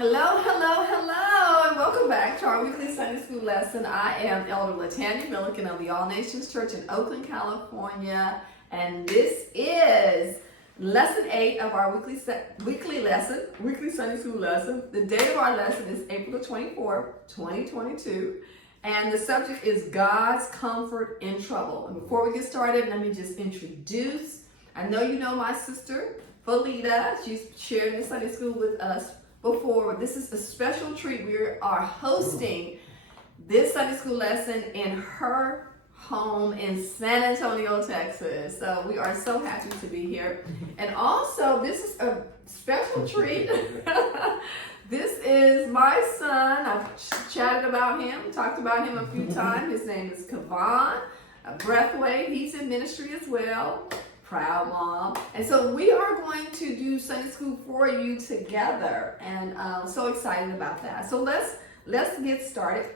Hello, hello, hello, and welcome back to our weekly Sunday school lesson. I am Elder Latanya Milliken of the All Nations Church in Oakland, California, and this is lesson 8 of our weekly Sunday school lesson. The date of our lesson is April the 24th, 2022, and the subject is God's comfort in trouble. And before we get started, let me just introduce. I know you know my sister, Felita. She's shared in Sunday school with us before. This is a special treat. We are hosting this Sunday school lesson in her home in San Antonio, Texas. So we are so happy to be here. And also, this is a special treat. This is my son. I've chatted about him, talked about him a few times. His name is Kavan Breathway. He's in ministry as well. Proud mom. And so we are going to do Sunday school for you together, and I'm so excited about that. So let's get started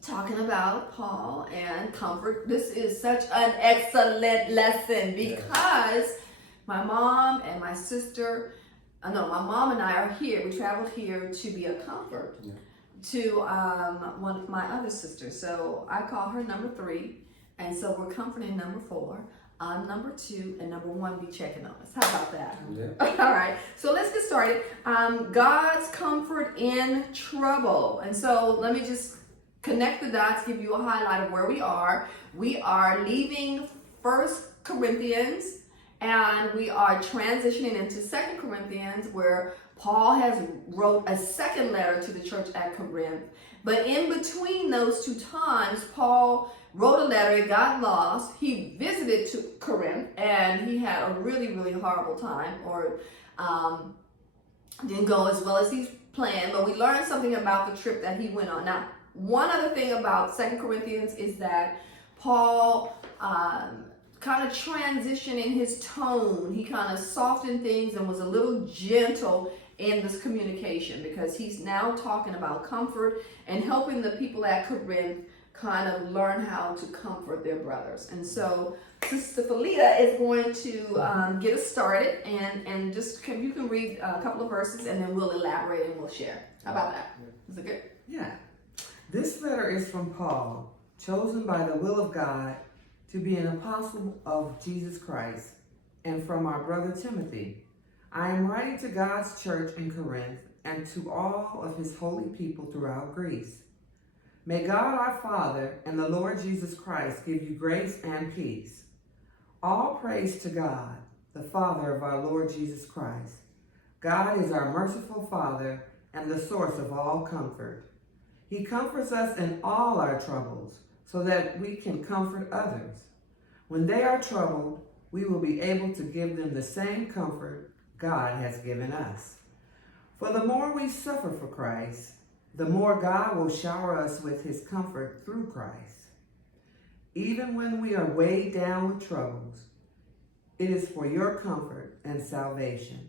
talking about Paul and comfort. This is such an excellent lesson because my mom and my sister, my mom and I are here. We traveled here to be a comfort to one of my other sisters. So I call her number 3, and so we're comforting number 4. I'm number 2, and number 1 be checking on us. How about that? Yeah. All right. So let's get started. God's comfort in trouble. And so let me just connect the dots, give you a highlight of where we are. We are leaving 1 Corinthians, and we are transitioning into 2 Corinthians, where Paul has wrote a second letter to the church at Corinth. But in between those two times, Paul wrote a letter, it got lost. He visited to Corinth, and he had a really, really horrible time, or didn't go as well as he's planned, but we learned something about the trip that he went on. Now, one other thing about 2 Corinthians is that Paul kind of transitioned in his tone. He kind of softened things and was a little gentle in this communication, because he's now talking about comfort and helping the people at Corinth kind of learn how to comfort their brothers. And so Sister Felita is going to get us started, and just you can read a couple of verses, and then we'll elaborate and we'll share. How about that? Is it good? Yeah. This letter is from Paul, chosen by the will of God to be an apostle of Jesus Christ, and from our brother Timothy. I am writing to God's church in Corinth and to all of his holy people throughout Greece. May God our Father and the Lord Jesus Christ give you grace and peace. All praise to God, the Father of our Lord Jesus Christ. God is our merciful Father and the source of all comfort. He comforts us in all our troubles so that we can comfort others. When they are troubled, we will be able to give them the same comfort God has given us. For the more we suffer for Christ, the more God will shower us with his comfort through Christ. Even when we are weighed down with troubles, it is for your comfort and salvation.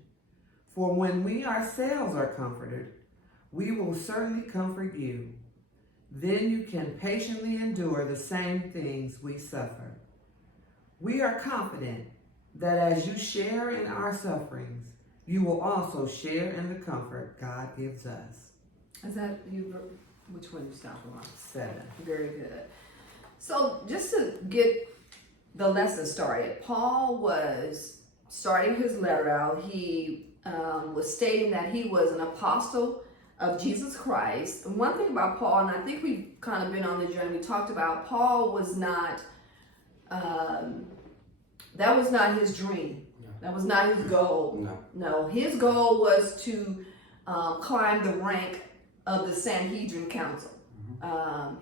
For when we ourselves are comforted, we will certainly comfort you. Then you can patiently endure the same things we suffer. We are confident that as you share in our sufferings, you will also share in the comfort God gives us. Is that you? Which one you stopped on? 7. Very good. So just to get the lesson started, Paul was starting his letter out. He was stating that he was an apostle of Jesus Christ. And one thing about Paul, and I think we've kind of been on the journey, we talked about Paul was not, that was not his dream. No. That was not his goal. No, his goal was to climb the rank of the Sanhedrin Council.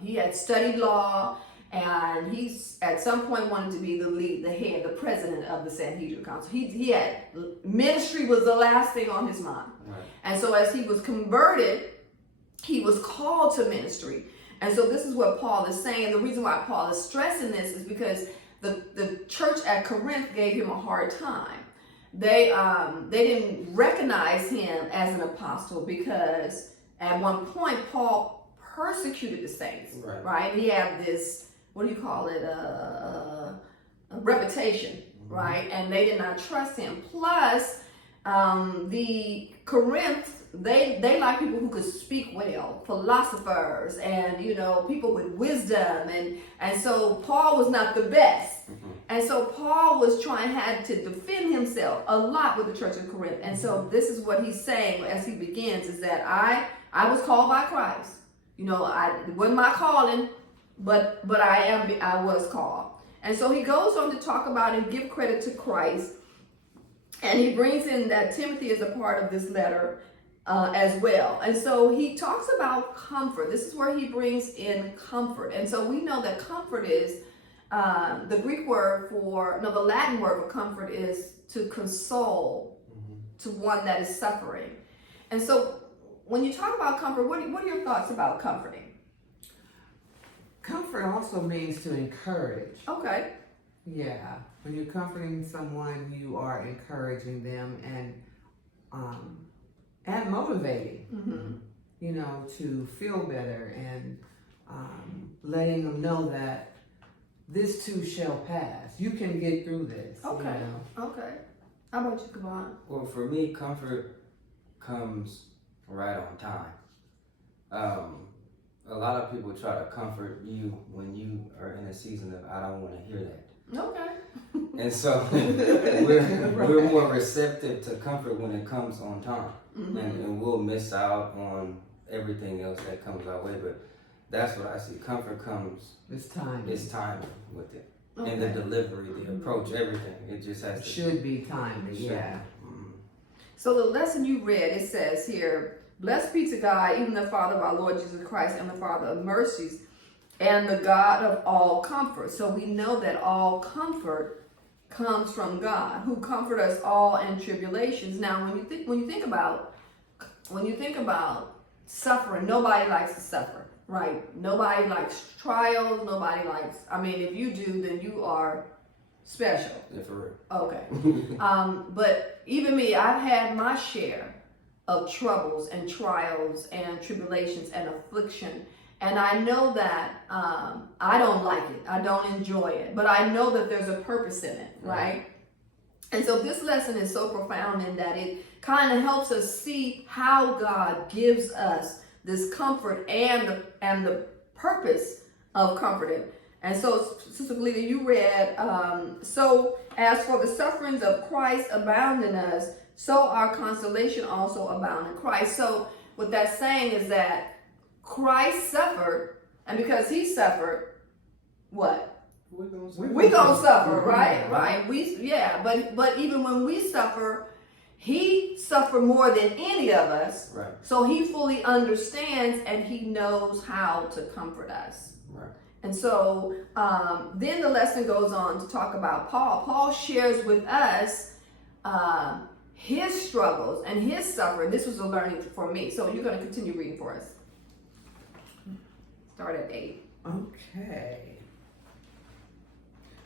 He had studied law, and he's at some point wanted to be the head, the president of the Sanhedrin Council. He had ministry was the last thing on his mind. Right. And so as he was converted, he was called to ministry. And so this is what Paul is saying. The reason why Paul is stressing this is because the church at Corinth gave him a hard time. They didn't recognize him as an apostle because at one point Paul persecuted the saints, right? He had this, what do you call it, a reputation, right? And they did not trust him. Plus, The Corinth, they like people who could speak well, philosophers, and people with wisdom, and so Paul was not the best, and so Paul had to defend himself a lot with the church of Corinth, and so this is what he's saying as he begins: is that I was called by Christ. It wasn't my calling, but I was called, and so he goes on to talk about and give credit to Christ. And he brings in that Timothy is a part of this letter as well. And so he talks about comfort. This is where he brings in comfort. And so we know that comfort is the Greek word the Latin word for comfort is to console to one that is suffering. And so when you talk about comfort, what are your thoughts about comforting? Comfort also means to encourage. Okay. Yeah. When you're comforting someone, you are encouraging them and motivating, to feel better and letting them know that this too shall pass. You can get through this. Okay. Okay. How about you, Kavon? Well, for me, comfort comes right on time. A lot of people try to comfort you when you are in a season of, I don't want to hear that. Okay. And so we're more receptive to comfort when it comes on time. And we'll miss out on everything else that comes our way. But that's what I see. Comfort comes. It's time. It's timing with it. Okay. And the delivery, the approach, everything. It just has to. Should be timely, yeah. So the lesson you read, it says here, blessed be to God, even the Father of our Lord Jesus Christ, and the Father of mercies, and the God of all comfort. So we know that all comfort comes from God, who comfort us all in tribulations. Now, when you think about suffering, nobody likes to suffer, right? Nobody likes trials. Nobody likes. I mean, if you do, then you are special. Yeah, for real. Okay. But even me, I've had my share of troubles and trials and tribulations and affliction. And I know that I don't like it. I don't enjoy it. But I know that there's a purpose in it, right? And so this lesson is so profound in that it kind of helps us see how God gives us this comfort and the purpose of comforting. And so, Sister Galita, you read, so as for the sufferings of Christ abound in us, so our consolation also abound in Christ. So what that's saying is that Christ suffered, and because he suffered, what? We're gonna suffer, right? Right. But even when we suffer, he suffered more than any of us. Right. So he fully understands and he knows how to comfort us. Right. And so then the lesson goes on to talk about Paul. Paul shares with us his struggles and his suffering. This was a learning for me. So you're going to continue reading for us. Start at 8. Okay.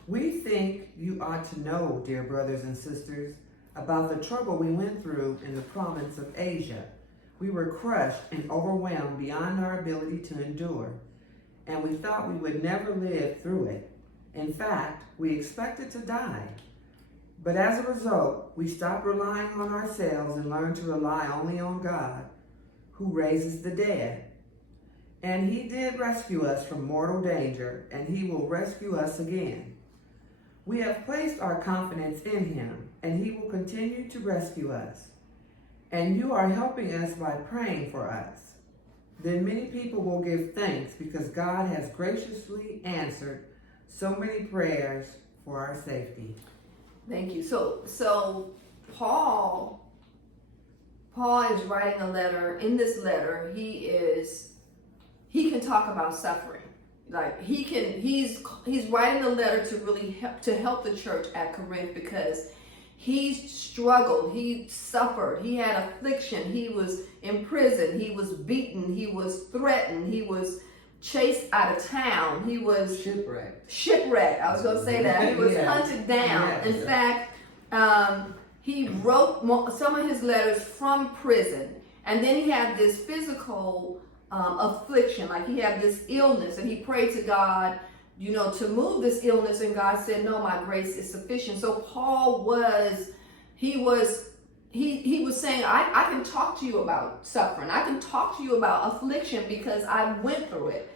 We think you ought to know, dear brothers and sisters, about the trouble we went through in the province of Asia. We were crushed and overwhelmed beyond our ability to endure, and we thought we would never live through it. In fact, we expected to die. But as a result, we stopped relying on ourselves and learned to rely only on God, who raises the dead. And he did rescue us from mortal danger, and he will rescue us again. We have placed our confidence in him, and he will continue to rescue us. And you are helping us by praying for us. Then many people will give thanks because God has graciously answered so many prayers for our safety. Thank you. So Paul is writing a letter. In this letter, he can talk about suffering. Like he's writing a letter to really help the church at Corinth because he struggled, he suffered, he had affliction, he was in prison, he was beaten, he was threatened, he was chased out of town, he was shipwrecked. I was going to say that. He was hunted down. In fact, he wrote some of his letters from prison, and then he had this physical affliction, like he had this illness, and he prayed to God, to move this illness, and God said, no, my grace is sufficient. So Paul was he was saying, I can talk to you about suffering. I can talk to you about affliction because I went through it.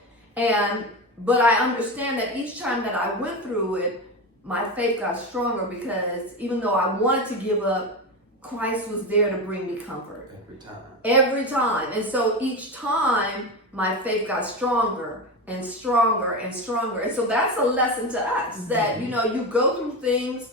But I understand that each time that I went through it, my faith got stronger because even though I wanted to give up, Christ was there to bring me comfort. Every time. And so each time my faith got stronger and stronger and stronger. And so that's a lesson to us that, you know, you go through things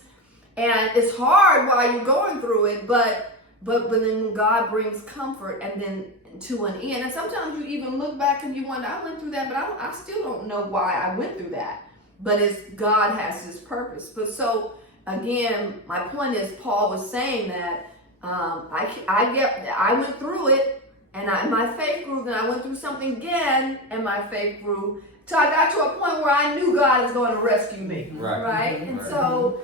and it's hard while you're going through it, but then God brings comfort and then to an end. And sometimes you even look back and you wonder, I went through that, but I still don't know why I went through that. But it's God has his purpose. But so again, my point is Paul was saying that I went through it and my faith grew, then I went through something again and my faith grew. So I got to a point where I knew God is going to rescue me. Right? And so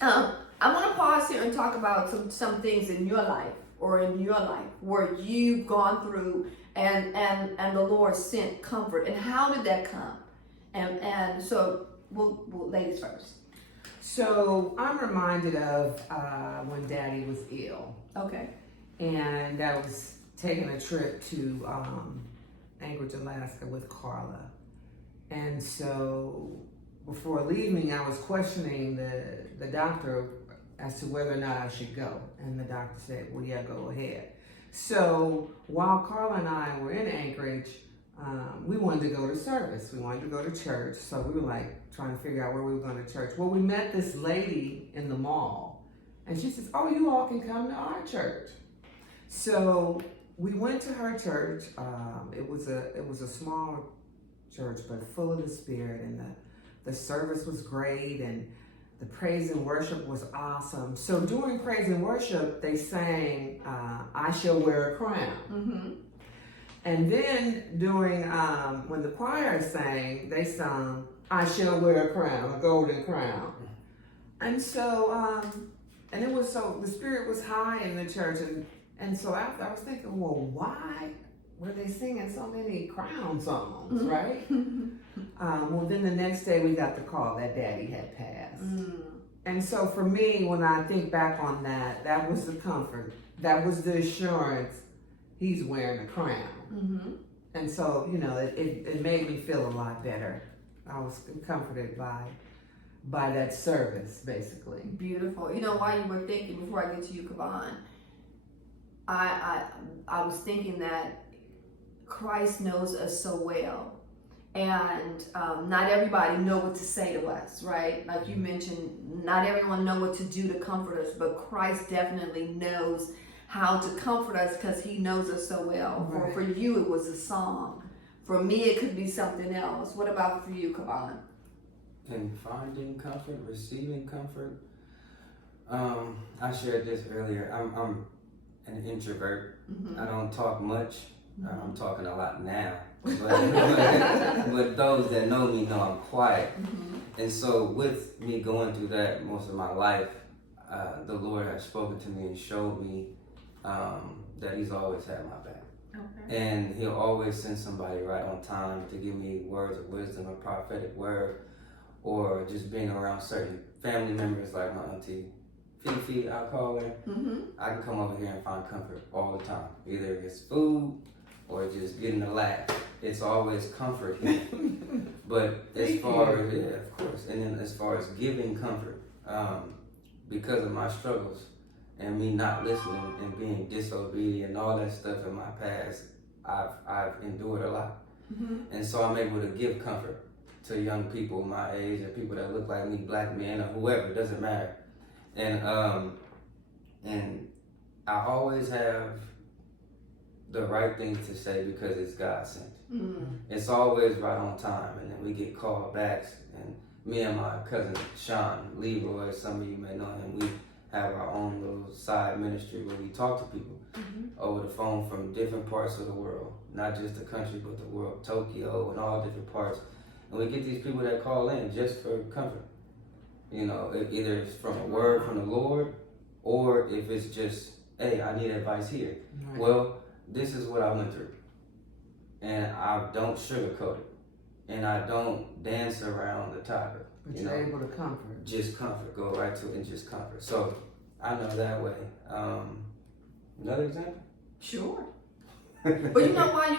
I want to pause here and talk about some things in your life where you've gone through and the Lord sent comfort. And how did that come? And so we'll ladies first. So I'm reminded of when Daddy was ill. Okay. And I was taking a trip to Anchorage, Alaska with Carla. And so before leaving, I was questioning the doctor as to whether or not I should go. And the doctor said, well, yeah, go ahead. So while Carla and I were in Anchorage, we wanted to go to service. We wanted to go to church. So we were like trying to figure out where we were going to church. Well, we met this lady in the mall. And she says, oh, you all can come to our church. So we went to her church. It was a small church, but full of the Spirit. And the service was great. And the praise and worship was awesome. So during praise and worship, they sang, I Shall Wear a Crown. Mm-hmm. And then during, when the choir sang, they sung, I Shall Wear a Crown, a golden crown. And so, and it was so, the Spirit was high in the church. And so after I was thinking, well, why were they singing so many crown songs, right? Well, then the next day we got the call that Daddy had passed. And so for me, when I think back on that, that was the comfort. That was the assurance he's wearing a crown. And so, you know, it made me feel a lot better. I was comforted by that service, basically. Beautiful. You know, while you were thinking, before I get to you, Kavan, I was thinking that Christ knows us so well. And not everybody know what to say to us, right? Like you mentioned, not everyone know what to do to comfort us, but Christ definitely knows how to comfort us because he knows us so well. Right. For you, it was a song. For me, it could be something else. What about for you, Kavan? In finding comfort, receiving comfort, I shared this earlier. I'm an introvert. I don't talk much. I'm talking a lot now. But those that know me know I'm quiet. And so with me going through that most of my life, the Lord has spoken to me and showed me that he's always had my back. Okay. And he'll always send somebody right on time to give me words of wisdom, a prophetic word, or just being around certain family members like my auntie Fifi, I call her. I can come over here and find comfort all the time. Either it's food or just getting a laugh. It's always comfort here. But as far as, yeah, of course. And then as far as giving comfort, because of my struggles and me not listening and being disobedient and all that stuff in my past, I've endured a lot. And so I'm able to give comfort to young people my age and people that look like me, black men or whoever, it doesn't matter. And I always have the right things to say because it's God sent. It's always right on time, and then we get called back. And me and my cousin Sean Leroy, some of you may know him, we have our own little side ministry where we talk to people over the phone from different parts of the world, not just the country but the world, Tokyo and all different parts. And we get these people that call in just for comfort. You know, either it's from a word from the Lord, or if it's just, hey, I need advice here. Right. Well, this is what I went through. And I don't sugarcoat it. And I don't dance around the topic. But you're able to comfort. Just comfort. Go right to it and just comfort. So I know that way. Another example? Sure. But you know, while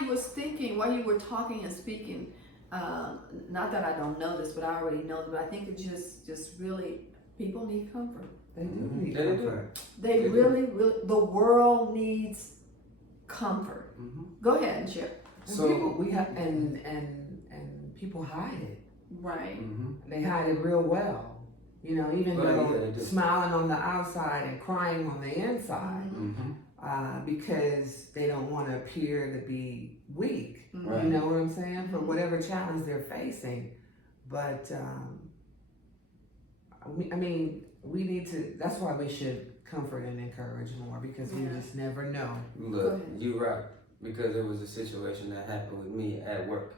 you were talking and speaking, not that I don't know this, but I already know this, but I think it's just really, people need comfort. They do need They do. comfort. They really, the world needs comfort. Mm-hmm. Go ahead and share. So And people hide it. Right. They hide it real well. You know, even Well, though yeah, they do. smiling on the outside and crying on the inside, because they don't want to appear to be weak. Right. You know what I'm saying? For whatever challenge they're facing. But we need to. That's why we should comfort and encourage more, because we just never know. Look, you're right. Because there was a situation that happened with me at work.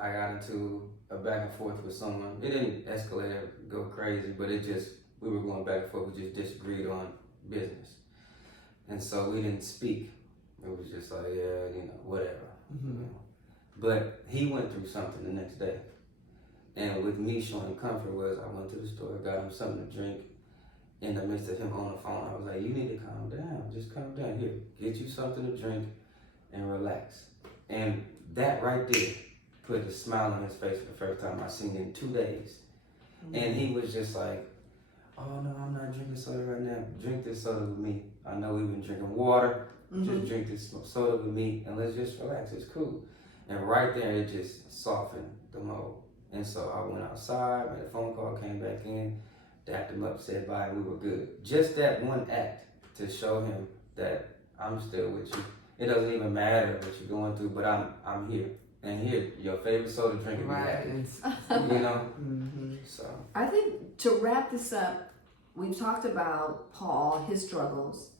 I got into a back and forth with someone. It didn't escalate or go crazy, but we were going back and forth. We just disagreed on business. And so we didn't speak. It was just like, whatever. You know. But he went through something the next day. And with me showing comfort was, I went to the store, got him something to drink. In the midst of him on the phone, I was like, you need to calm down. Just calm down. Here, get you something to drink and relax. And that right there put a smile on his face for the first time I've seen in 2 days. And he was just like, oh no, I'm not drinking soda right now. Drink this soda with me. I know we've been drinking water. Just drink this soda with me and let's just relax. It's cool. And right there, it just softened the mold. And so I went outside, made a phone call, came back in, dapped him up, said bye, and we were good. Just that one act to show him that I'm still with you. It doesn't even matter what you're going through, but I'm here. And here, your favorite soda drink, Right. You know? So I think to wrap this up, we've talked about Paul, his struggles,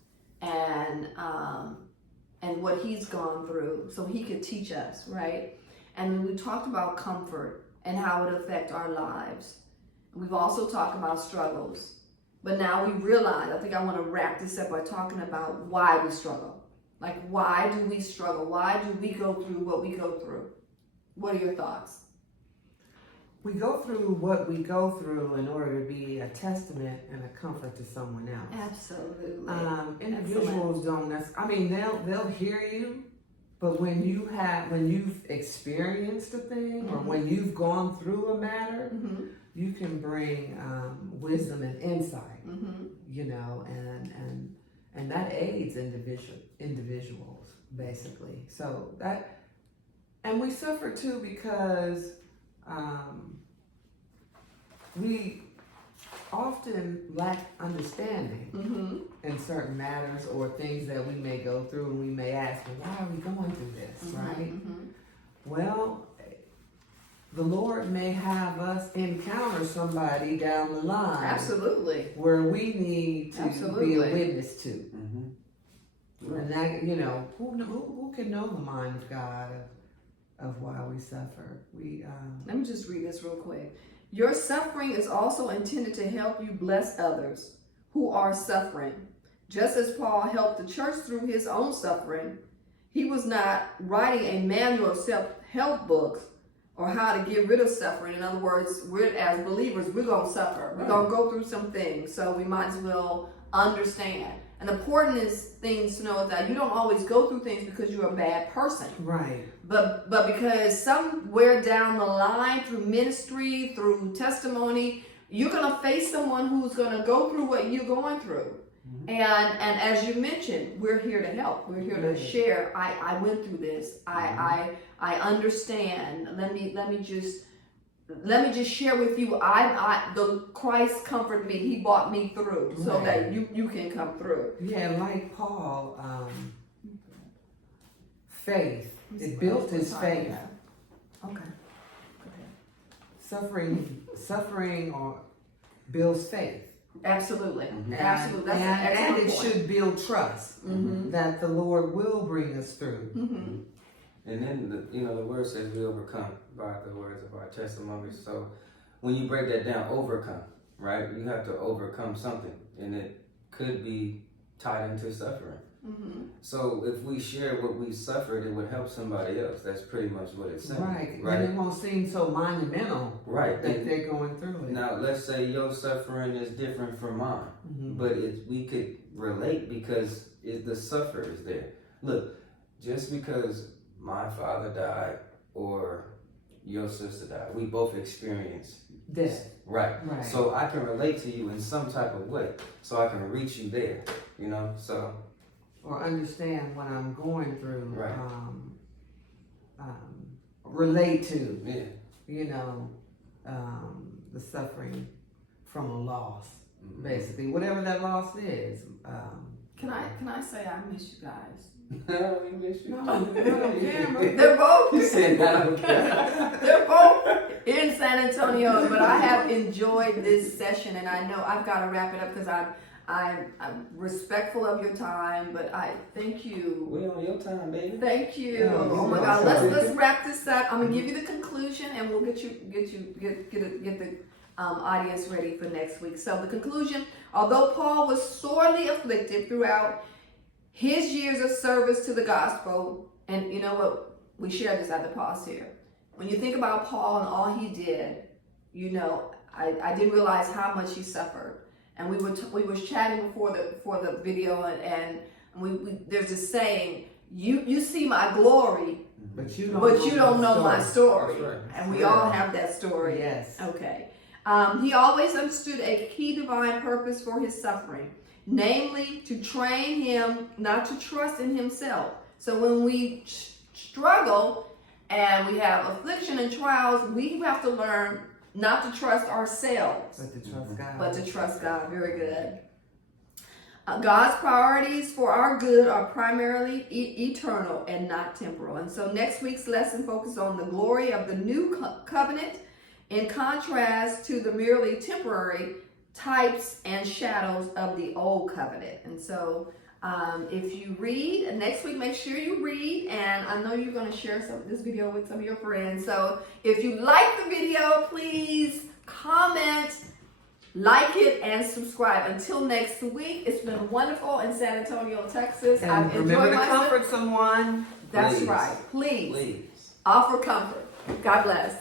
and what he's gone through, so he could teach us, right? And we talked about comfort and how it affects our lives. We've also talked about struggles, but now we realize, I think I want to wrap this up by talking about why we struggle. Like, why do we struggle? Why do we go through what we go through? What are your thoughts? We go through what we go through in order to be a testament and a comfort to someone else. Absolutely. Individuals don't necessarily, they'll hear you, but when you've experienced a thing or when you've gone through a matter, you can bring wisdom and insight, you know, and that aids individuals basically. So that, and we suffer too because we often lack understanding in certain matters or things that we may go through, and we may ask, well, why are we going through this, right? Well, the Lord may have us encounter somebody down the line. Absolutely. Where we need to be a witness to. And that, you know, who can know the mind of God of why we suffer? Let me just read this real quick. Your suffering is also intended to help you bless others who are suffering. Just as Paul helped the church through his own suffering, he was not writing a manual of self-help books or how to get rid of suffering. In other words, as believers, we're going to suffer. We're going to go through some things, so we might as well understand. And the important things to know is that you don't always go through things because you're a bad person. Right. But because somewhere down the line, through ministry, through testimony, you're going to face someone who's going to go through what you're going through. And as you mentioned, we're here to help. We're here to share. I went through this. I understand. Let me just share with you. The Christ comforted me. He brought me through so that you can come through. Yeah, like Paul, faith. It built his faith. Okay. Suffering or builds faith. Absolutely. And, Absolutely. That's and, an excellent and it point. should build trust that the Lord will bring us through. And then the word says we overcome by the words of our testimonies. So when you break that down, overcome, right? You have to overcome something, and it could be tied into suffering. Mm-hmm. So if we share what we suffered, it would help somebody else. That's pretty much what it's saying. Right. Right. And it won't seem so monumental Right. that they're going through it. Now, let's say your suffering is different from mine, but we could relate because the suffer is there. Look, just because my father died or your sister died, we both experience Death. Right. Right. So I can relate to you in some type of way, so I can reach you there. So. Or understand what I'm going through. Right. Relate to. Yeah. The suffering from a loss, basically, whatever that loss is. Can I say I miss you guys? No, we miss you. No, camera. They're both. You said that. They're both in San Antonio, but I have enjoyed this session, and I know I've got to wrap it up because I'm respectful of your time, but I thank you. We on your time, baby. Thank you. Yeah, Oh my you're God. welcome. Let's wrap this up. I'm gonna give you the conclusion, and we'll get the audience ready for next week. So the conclusion: although Paul was sorely afflicted throughout his years of service to the gospel, and you know what? We shared this at the pause here. When you think about Paul and all he did, I didn't realize how much he suffered. And we was chatting before the video, and we there's this saying, you see my glory, but you don't know my story. That's right. And we all have that story. Yes. Okay. He always understood a key divine purpose for his suffering, namely to train him not to trust in himself. So when we struggle and we have affliction and trials, we have to learn not to trust ourselves, But to trust God. but to trust God. Very good. God's priorities for our good are primarily eternal and not temporal. And so next week's lesson focuses on the glory of the new covenant in contrast to the merely temporary types and shadows of the old covenant. And so if you read next week, make sure you read, and I know you're going to share this video with some of your friends. So if you like the video, please comment, like it, and subscribe. Until next week, it's been wonderful in San Antonio, Texas. And I've remember enjoyed to myself. comfort someone. That's Please. right. Please Please. offer comfort. God bless.